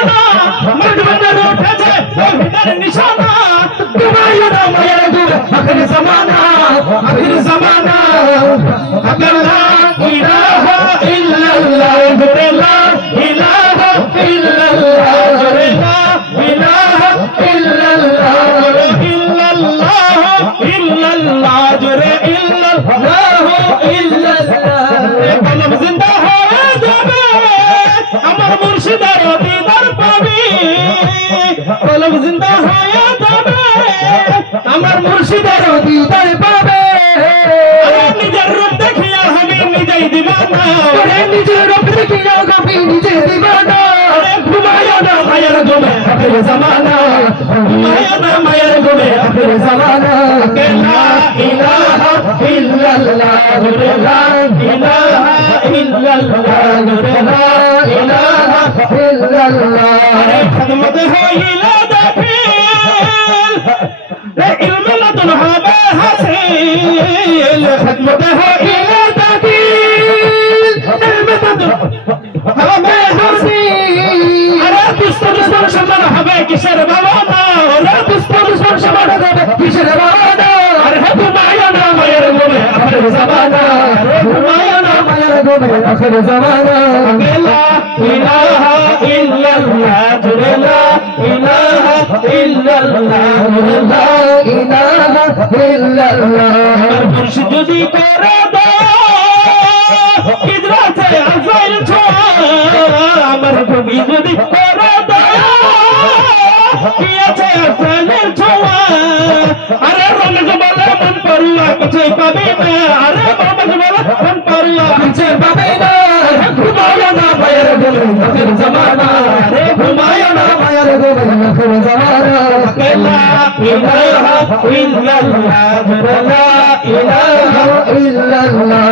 জামানা মজবুতের উঠেছে তৌহিদের নিশানা ঘুমায় না মায়ের ঘুমে আখির জামানা লা ইলাহা ইল্লাল্লাহ লা ইলাহা ইল্লাল্লাহ লা ইলাহা ইল্লাল্লাহ ইল্লাল্লাহ জোরে ইল্লাল্লাহ কলম জিন্দা হয়ে যাবে আমার মুর্শিদের দিদার পাবি কলম জিন্দা হয়ে যাবে আমার মুর্শিদের দিদার পাবে নিজের রূপ দেখিয়া আমি নিজেই দিবানা নিজের রূপ দেখিয়া আমি নিজে দিবানা ঘুমায় না মায়ের ঘুমে আখির জামানা ঘুমায় না মায়ের ঘুমে আখির জামানা লা ইলাহা ইল্লাল্লাহ লা ইলাহা ইল্লাল্লাহ লা ইলাহা ইল্লাল্লাহ খিদমত হইলা দাখিল ইলম লাদুন হবে হাসিল খিদমত হইলা দাখিল ইলম লাদুন হবে হাসিল আরে দুস্তর সমান হবে কিসের বাবানা আরে দুস্তর সমান হবে কিসের বাবানা আরে ঘুমায় না মায়ের ঘুমে আখির জামানা ঘুমায় না মায়ের ঘুমে আখির জামানা লা ইলাহা ইল্লাল্লাহ লা ইলাহা ইল্লাল্লাহ লা ইলাহা ইল্লাল্লাহ মুর্শিদ যদি করে দাও কিদরাতে আজাইল ছোঁয়া আমার কবি যদি করে দাও কি আছে আজাইলের ছোঁয়া আরে রমজ বলে মন পড়ুয়া কিছু পাবি না আরে রমজ বলে মন পড়ুয়া কিছু পাবি না ঘুমায় না মায়ের ঘুমে আখির জামানা রে ঘুমায় না মায়ের ঘুমে আখির জামানা লা ইলাহা ইল্লাল্লাহ লা ইলাহা ইল্লাল্লাহ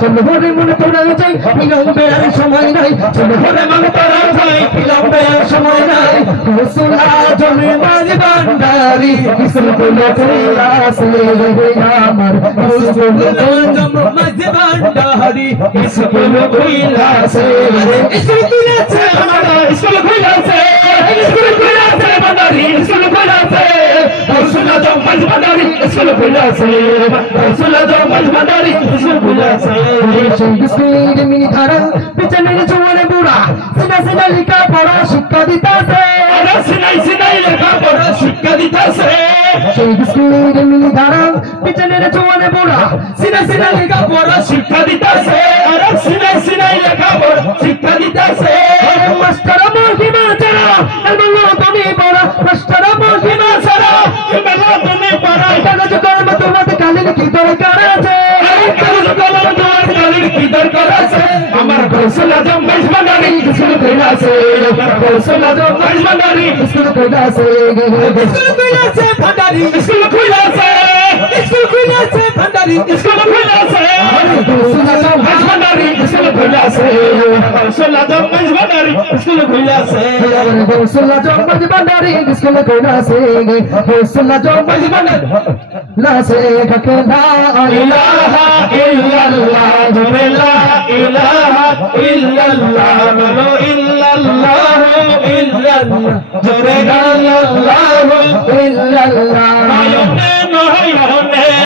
চল ভরে মনে তোরা যাই বিলম্বে আর সময় নাই চল ভরে মনে তোরা যাই বিলম্বে আর সময় নাই রাসূল আজম মাঝ ভান্ডারি ইসল কুলা কুলা সে আমার রাসূল আজম মাঝ ভান্ডারি ইসল কুলা সে ইসল কুলা সে আমার ইসল কুলা সে ইসল কুলা সে ভান্ডারি ইসল কুলা সে রাসূল আজম মাঝ ভান্ডারি ইসল কুলা সে রাসূল আজম মাঝ ভান্ডারি ইসল কুলা সে ইসল মিনি ধারা পিছনের জোয়ারে বুড়া সিনা সিনা লিখা পড়া শিক্ষা দিতাছে আরে সিনাই সিনাই লেখা পড়া শিক্ষা দিতাছে সেই স্কুলের মিনি ধারা পিছনের জোয়ারে বুড়া সিনা সিনা লেখা পড়া শিক্ষা দিতাছে আরে সিনাই সিনাই লেখা পড়া শিক্ষা দিতাছে মাস্টার মহিমা ছাড়া এমন তুমি পড়া মাস্টার মহিমা ছাড়া এমন তুমি পড়া কাগজ কলম তোমার কালির কি দরকার আছে কাগজ কলম তোমার কালির কি দরকার আছে আমার রাসূল আজম মাঝ ভান্ডারি স্কুল কইলাছে রাসূল আজম মাঝ ভান্ডারি স্কুল কইলাছে স্কুল কইলাছে ভান্ডারি স্কুল কইলাছে স্কুল কইলাছে ভান্ডারি স্কুল কইলাছে রাসূল আজম মাঝ ভান্ডারি স্কুল কইলাছে রাসূল আজম মাঝ ভান্ডারি স্কুল কইলাছে রাসূল আজম মাঝ ভান্ডারি স্কুল কইলাছে রাসূল আজম মাঝ ভান্ডারি লাসে লা ইলাহা ইল্লাল্লাহ লা ইলাহা ইল্লাল্লাহ বলো ইল্লাল্লাহ ইল্লাল্লাহ জোরে ইল্লাল্লাহ ইল্লাল্লাহ